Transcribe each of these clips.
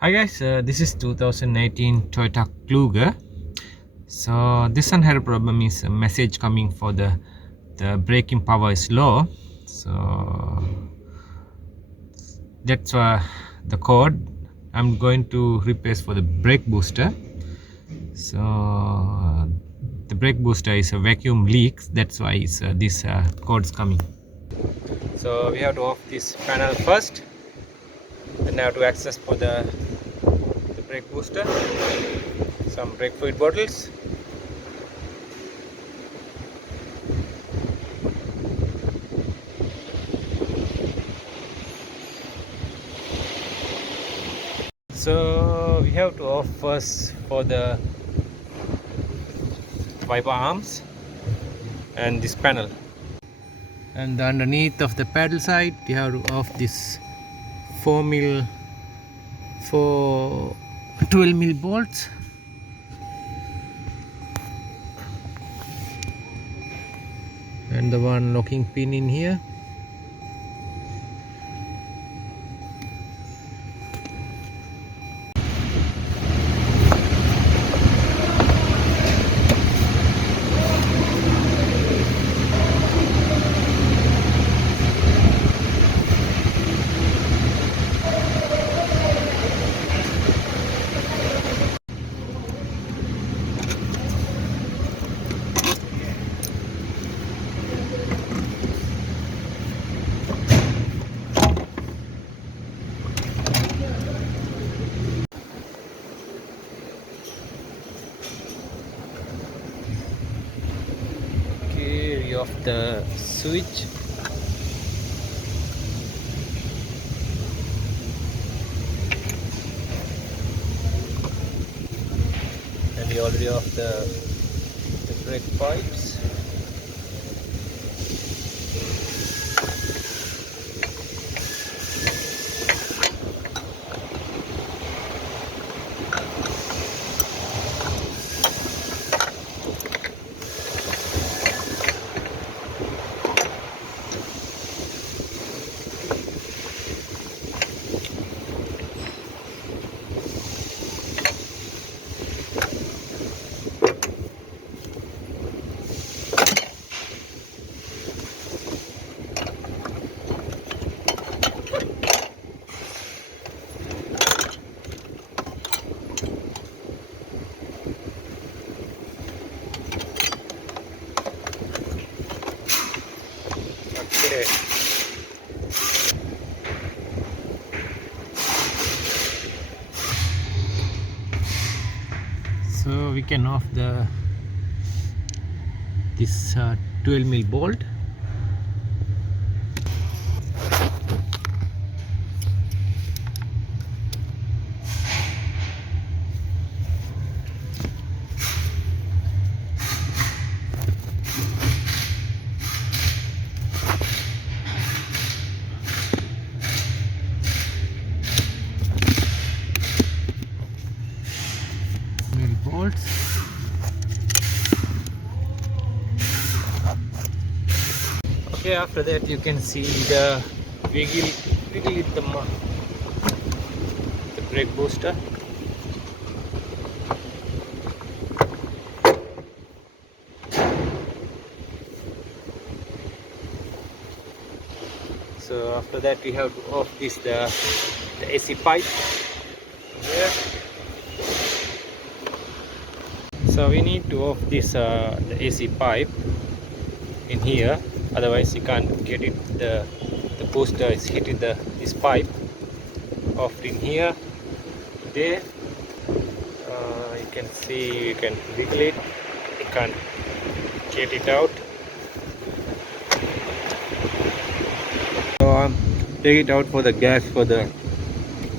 Hi guys, this is 2018 Toyota Kluger. So this one had a problem, is a message coming for the braking power is low. So that's the code I'm going to replace for the brake booster. So the brake booster is a vacuum leak, that's why this code's coming. So we have to off this panel first, then I have to access for the brake booster, some brake fluid bottles. So we have to off first for the wiper arms and this panel, and underneath of the paddle side you have to off this 4 mil for 12 mil bolts, and the one locking pin in here. Okay, we off the switch. And we already off the brake pipes. Okay. So we can off this 12 mil bolt. Mil bolts. Okay, after that you can see the wiggle in the brake booster. So after that we have to off the AC pipe here. So we need to off the AC pipe in here, otherwise you can't get it. The booster is hitting this pipe. Off in here, there. You can see, you can wiggle it, you can't get it out. So take it out for the gas for the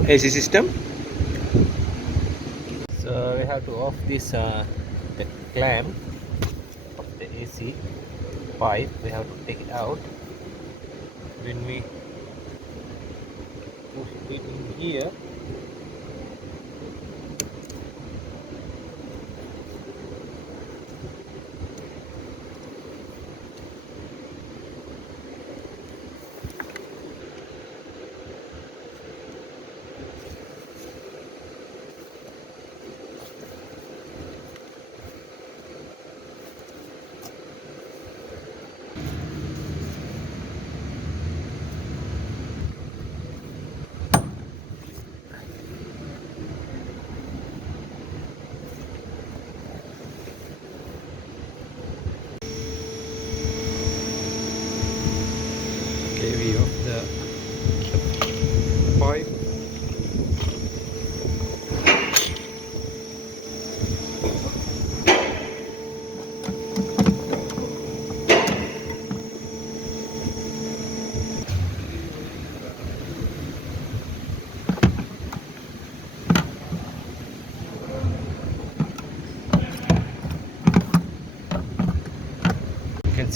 AC system. So we have to off the clamp of the AC pipe. We have to take it out. When we push it in here,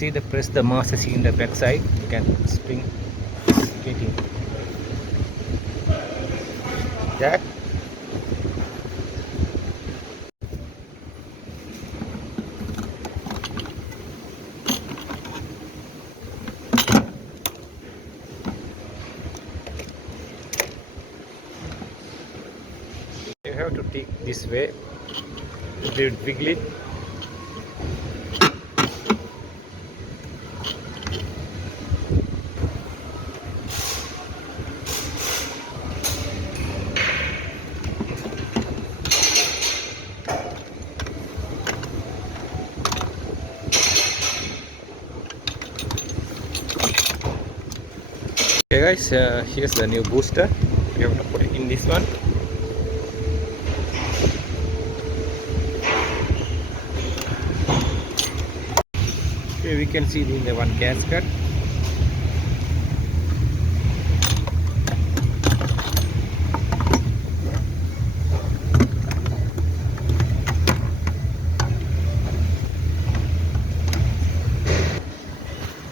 see the press the master cylinder back side, you can spring skating. Jack. You have to take this way, a bit wiggly. Okay guys, here's the new booster. We have to put it in this one. Okay, we can see in the one gasket.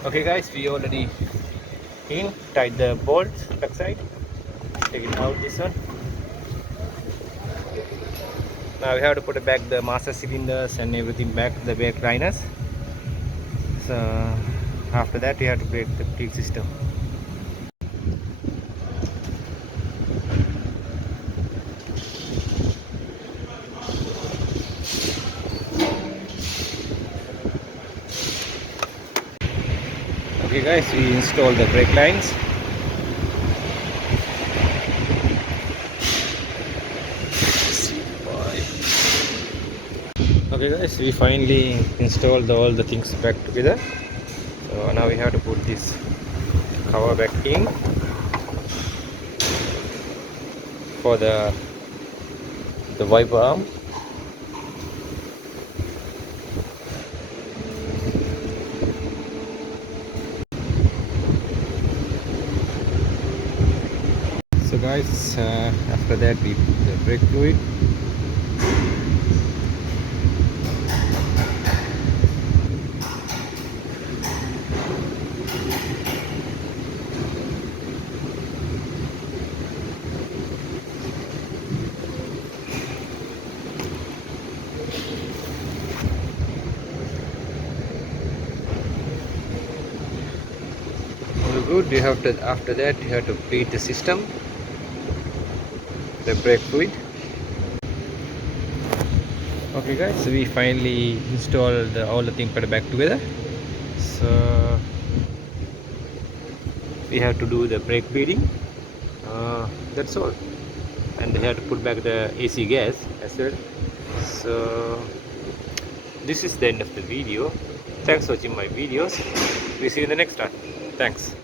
Okay guys, we already tied the bolts backside. Take it out this one. Now we have to put back the master cylinders and everything back, the brake liners. So after that we have to break the brake system. Okay guys, we install the brake lines. Okay guys, we finally installed all the things back together. So now we have to put this cover back in for the wiper arm. So guys, after that we put the brake fluid. All good. You have to, after that you have to beat the system, the brake fluid. Okay guys, so we finally installed all the things back together. So we have to do the brake beading. That's all, and they have to put back the AC gas as well. So this is the end of the video. Thanks for watching my videos. We see you in the next one. Thanks.